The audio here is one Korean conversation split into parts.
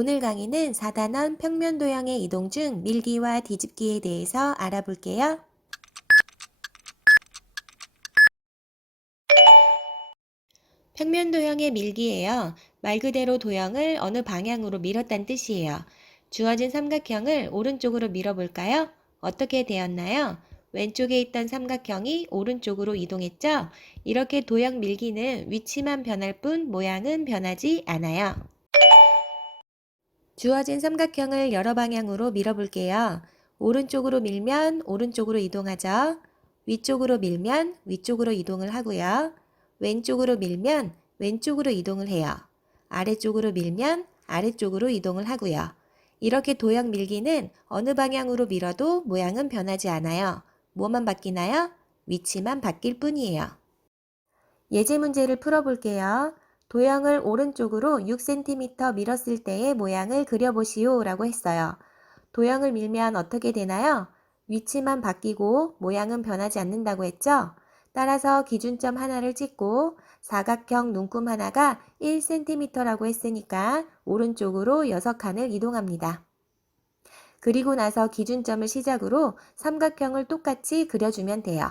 오늘 강의는 4단원 평면 도형의 이동 중 밀기와 뒤집기에 대해서 알아볼게요. 평면 도형의 밀기예요. 말 그대로 도형을 어느 방향으로 밀었다는 뜻이에요. 주어진 삼각형을 오른쪽으로 밀어볼까요? 어떻게 되었나요? 왼쪽에 있던 삼각형이 오른쪽으로 이동했죠? 이렇게 도형 밀기는 위치만 변할 뿐 모양은 변하지 않아요. 주어진 삼각형을 여러 방향으로 밀어볼게요. 오른쪽으로 밀면 오른쪽으로 이동하죠. 위쪽으로 밀면 위쪽으로 이동을 하고요. 왼쪽으로 밀면 왼쪽으로 이동을 해요. 아래쪽으로 밀면 아래쪽으로 이동을 하고요. 이렇게 도형 밀기는 어느 방향으로 밀어도 모양은 변하지 않아요. 뭐만 바뀌나요? 위치만 바뀔 뿐이에요. 예제 문제를 풀어볼게요. 도형을 오른쪽으로 6cm 밀었을 때의 모양을 그려보시오 라고 했어요. 도형을 밀면 어떻게 되나요? 위치만 바뀌고 모양은 변하지 않는다고 했죠? 따라서 기준점 하나를 찍고 사각형 눈금 하나가 1cm라고 했으니까 오른쪽으로 6칸을 이동합니다. 그리고 나서 기준점을 시작으로 삼각형을 똑같이 그려주면 돼요.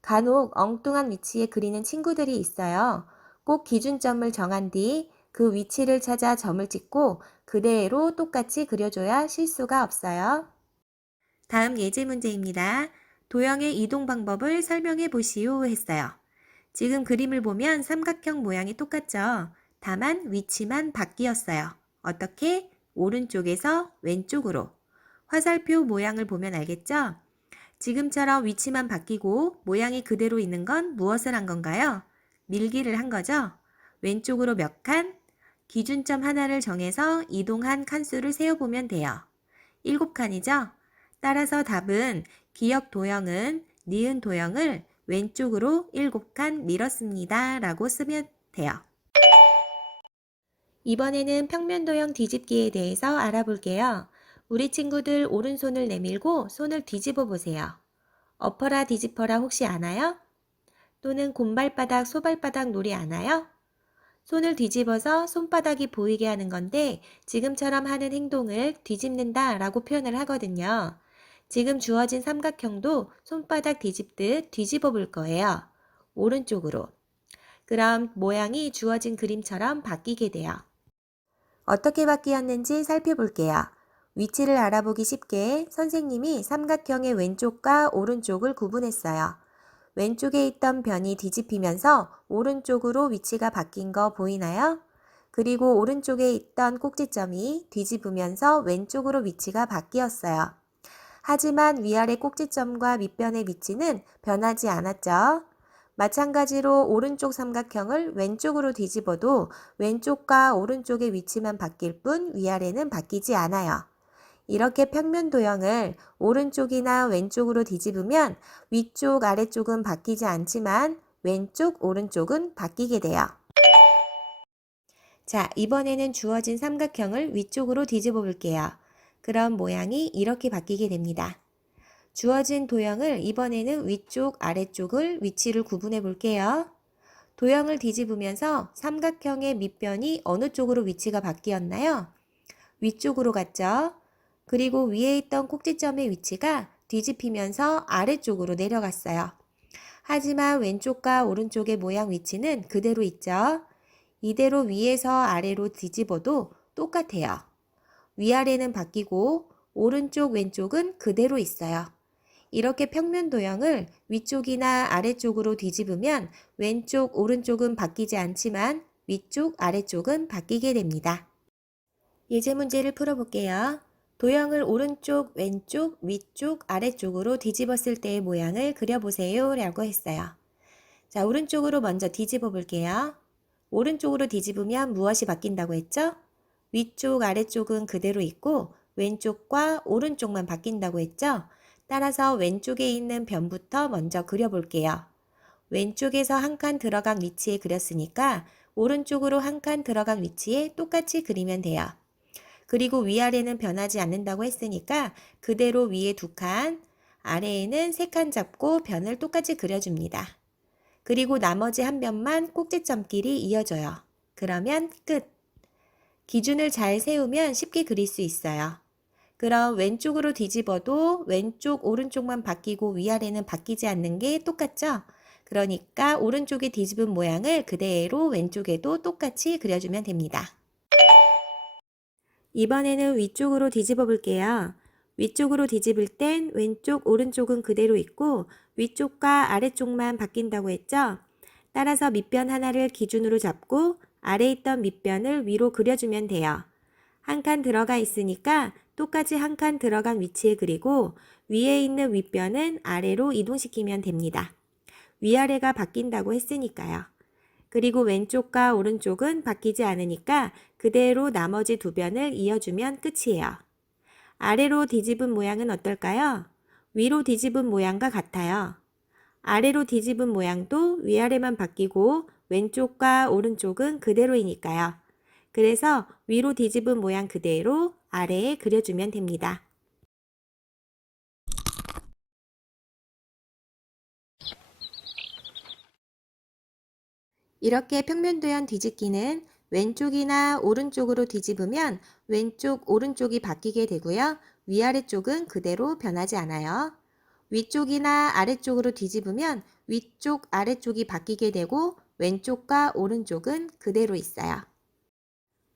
간혹 엉뚱한 위치에 그리는 친구들이 있어요. 꼭 기준점을 정한 뒤 그 위치를 찾아 점을 찍고 그대로 똑같이 그려줘야 실수가 없어요. 다음 예제 문제입니다. 도형의 이동 방법을 설명해 보시오 했어요. 지금 그림을 보면 삼각형 모양이 똑같죠? 다만 위치만 바뀌었어요. 어떻게? 오른쪽에서 왼쪽으로. 화살표 모양을 보면 알겠죠? 지금처럼 위치만 바뀌고 모양이 그대로 있는 건 무엇을 한 건가요? 밀기를 한 거죠? 왼쪽으로 몇 칸? 기준점 하나를 정해서 이동한 칸수를 세어보면 돼요. 7칸이죠? 따라서 답은 기역 도형은 니은 도형을 왼쪽으로 7칸 밀었습니다. 라고 쓰면 돼요. 이번에는 평면 도형 뒤집기에 대해서 알아볼게요. 우리 친구들 오른손을 내밀고 손을 뒤집어 보세요. 엎어라 뒤집어라 혹시 아나요? 또는 곰발바닥 소발바닥 놀이 아나요? 손을 뒤집어서 손바닥이 보이게 하는 건데 지금처럼 하는 행동을 뒤집는다 라고 표현을 하거든요. 지금 주어진 삼각형도 손바닥 뒤집듯 뒤집어 볼 거예요. 오른쪽으로. 그럼 모양이 주어진 그림처럼 바뀌게 돼요. 어떻게 바뀌었는지 살펴볼게요. 위치를 알아보기 쉽게 선생님이 삼각형의 왼쪽과 오른쪽을 구분했어요. 왼쪽에 있던 변이 뒤집히면서 오른쪽으로 위치가 바뀐 거 보이나요? 그리고 오른쪽에 있던 꼭지점이 뒤집으면서 왼쪽으로 위치가 바뀌었어요. 하지만 위아래 꼭지점과 밑변의 위치는 변하지 않았죠. 마찬가지로 오른쪽 삼각형을 왼쪽으로 뒤집어도 왼쪽과 오른쪽의 위치만 바뀔 뿐 위아래는 바뀌지 않아요. 이렇게 평면 도형을 오른쪽이나 왼쪽으로 뒤집으면 위쪽, 아래쪽은 바뀌지 않지만 왼쪽, 오른쪽은 바뀌게 돼요. 자, 이번에는 주어진 삼각형을 위쪽으로 뒤집어 볼게요. 그럼 모양이 이렇게 바뀌게 됩니다. 주어진 도형을 이번에는 위쪽, 아래쪽을 위치를 구분해 볼게요. 도형을 뒤집으면서 삼각형의 밑변이 어느 쪽으로 위치가 바뀌었나요? 위쪽으로 갔죠. 그리고 위에 있던 꼭지점의 위치가 뒤집히면서 아래쪽으로 내려갔어요. 하지만 왼쪽과 오른쪽의 모양 위치는 그대로 있죠. 이대로 위에서 아래로 뒤집어도 똑같아요. 위아래는 바뀌고 오른쪽, 왼쪽은 그대로 있어요. 이렇게 평면 도형을 위쪽이나 아래쪽으로 뒤집으면 왼쪽, 오른쪽은 바뀌지 않지만 위쪽, 아래쪽은 바뀌게 됩니다. 예제 문제를 풀어볼게요. 도형을 오른쪽, 왼쪽, 위쪽, 아래쪽으로 뒤집었을 때의 모양을 그려보세요 라고 했어요. 자, 오른쪽으로 먼저 뒤집어 볼게요. 오른쪽으로 뒤집으면 무엇이 바뀐다고 했죠? 위쪽, 아래쪽은 그대로 있고 왼쪽과 오른쪽만 바뀐다고 했죠? 따라서 왼쪽에 있는 변부터 먼저 그려볼게요. 왼쪽에서 한 칸 들어간 위치에 그렸으니까 오른쪽으로 한 칸 들어간 위치에 똑같이 그리면 돼요. 그리고 위아래는 변하지 않는다고 했으니까 그대로 위에 2칸, 아래에는 3칸 잡고 변을 똑같이 그려줍니다. 그리고 나머지 한 변만 꼭지점끼리 이어줘요. 그러면 끝. 기준을 잘 세우면 쉽게 그릴 수 있어요. 그럼 왼쪽으로 뒤집어도 왼쪽, 오른쪽만 바뀌고 위아래는 바뀌지 않는 게 똑같죠? 그러니까 오른쪽에 뒤집은 모양을 그대로 왼쪽에도 똑같이 그려주면 됩니다. 이번에는 위쪽으로 뒤집어 볼게요. 위쪽으로 뒤집을 땐 왼쪽, 오른쪽은 그대로 있고 위쪽과 아래쪽만 바뀐다고 했죠? 따라서 밑변 하나를 기준으로 잡고 아래에 있던 밑변을 위로 그려주면 돼요. 한 칸 들어가 있으니까 똑같이 한 칸 들어간 위치에 그리고 위에 있는 윗변은 아래로 이동시키면 됩니다. 위아래가 바뀐다고 했으니까요. 그리고 왼쪽과 오른쪽은 바뀌지 않으니까 그대로 나머지 두 변을 이어주면 끝이에요. 아래로 뒤집은 모양은 어떨까요? 위로 뒤집은 모양과 같아요. 아래로 뒤집은 모양도 위아래만 바뀌고 왼쪽과 오른쪽은 그대로이니까요. 그래서 위로 뒤집은 모양 그대로 아래에 그려주면 됩니다. 이렇게 평면도형 뒤집기는 왼쪽이나 오른쪽으로 뒤집으면 왼쪽, 오른쪽이 바뀌게 되고요. 위아래쪽은 그대로 변하지 않아요. 위쪽이나 아래쪽으로 뒤집으면 위쪽, 아래쪽이 바뀌게 되고 왼쪽과 오른쪽은 그대로 있어요.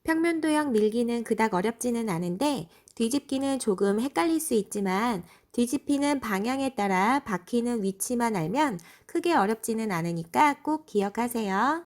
평면도형 밀기는 그닥 어렵지는 않은데 뒤집기는 조금 헷갈릴 수 있지만 뒤집히는 방향에 따라 박히는 위치만 알면 크게 어렵지는 않으니까 꼭 기억하세요.